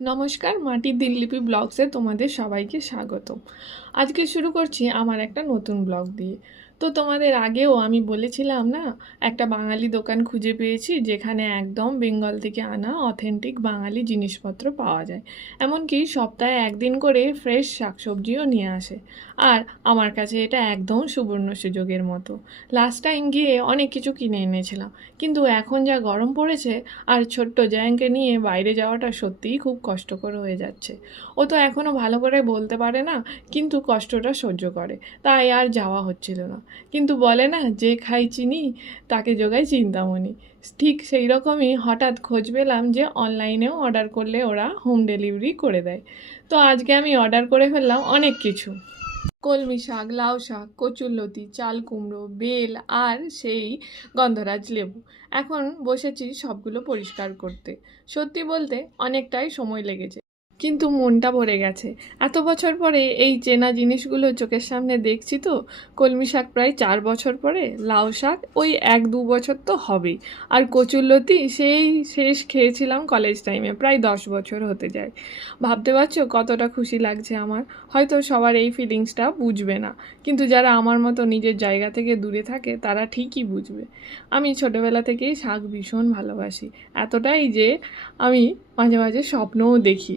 নমস্কার, মাটির দিনলিপি ব্লগসে তোমাদের সবাইকে স্বাগতম। আজকে শুরু করছি আমার একটা নতুন ব্লগ দিয়ে। তো তোমাদের আগেও আমি বলেছিলাম না, একটা বাঙালি দোকান খুঁজে পেয়েছি যেখানে একদম বেঙ্গল থেকে আনা অথেন্টিক বাঙালি জিনিসপত্র পাওয়া যায়। এমনকি সপ্তাহে একদিন করে ফ্রেশ শাকসবজিও নিয়ে আসে। আর আমার কাছে এটা একদম সুবর্ণ সুযোগের মতো। লাস্ট টাইম গিয়ে অনেক কিছু কিনে এনেছিলাম, কিন্তু এখন যা গরম পড়েছে আর ছোট্ট জায়ানকে নিয়ে বাইরে যাওয়াটা সত্যিই খুব কষ্টকর হয়ে যাচ্ছে। ও তো এখনও ভালো করে বলতে পারে না, কিন্তু কষ্টটা সহ্য করে, তাই আর যাওয়া হচ্ছিল না। কিন্তু বলে না, যে খাই চিনি তাকে জোগায় চিন্তামণি। ঠিক সেই রকমই হঠাৎ খোঁজ পেলাম যে অনলাইনেও অর্ডার করলে ওরা হোম ডেলিভারি করে দেয়। তো আজকে আমি অর্ডার করে ফেললাম অনেক কিছু। কলমি শাক, লাউ শাক, কচুরলতি, চাল কুমড়ো, বেল আর সেই গন্ধরাজ লেবু। এখন বসেছি সবগুলো পরিষ্কার করতে। সত্যি বলতে অনেকটাই সময় লেগেছে, কিন্তু মনটা ভরে গেছে। এত বছর পরে এই চেনা জিনিসগুলো চোখের সামনে দেখছি। তো কলমি শাক প্রায় 4 বছর পরে, লাউ শাক ওই 1-2 বছর তো হবেই, আর কচুরলতি সেই শেষ খেয়েছিলাম কলেজ টাইমে, প্রায় 10 বছর হতে যায়। ভাবতে পারছো কতটা খুশি লাগছে আমার। হয়তো সবার এই ফিলিংসটা বুঝবে না, কিন্তু যারা আমার মতো নিজের জায়গা থেকে দূরে থাকে তারা ঠিকই বুঝবে। আমি ছোটোবেলা থেকেই শাক ভীষণ ভালোবাসি, এতটাই যে আমি মাঝে মাঝে স্বপ্নও দেখি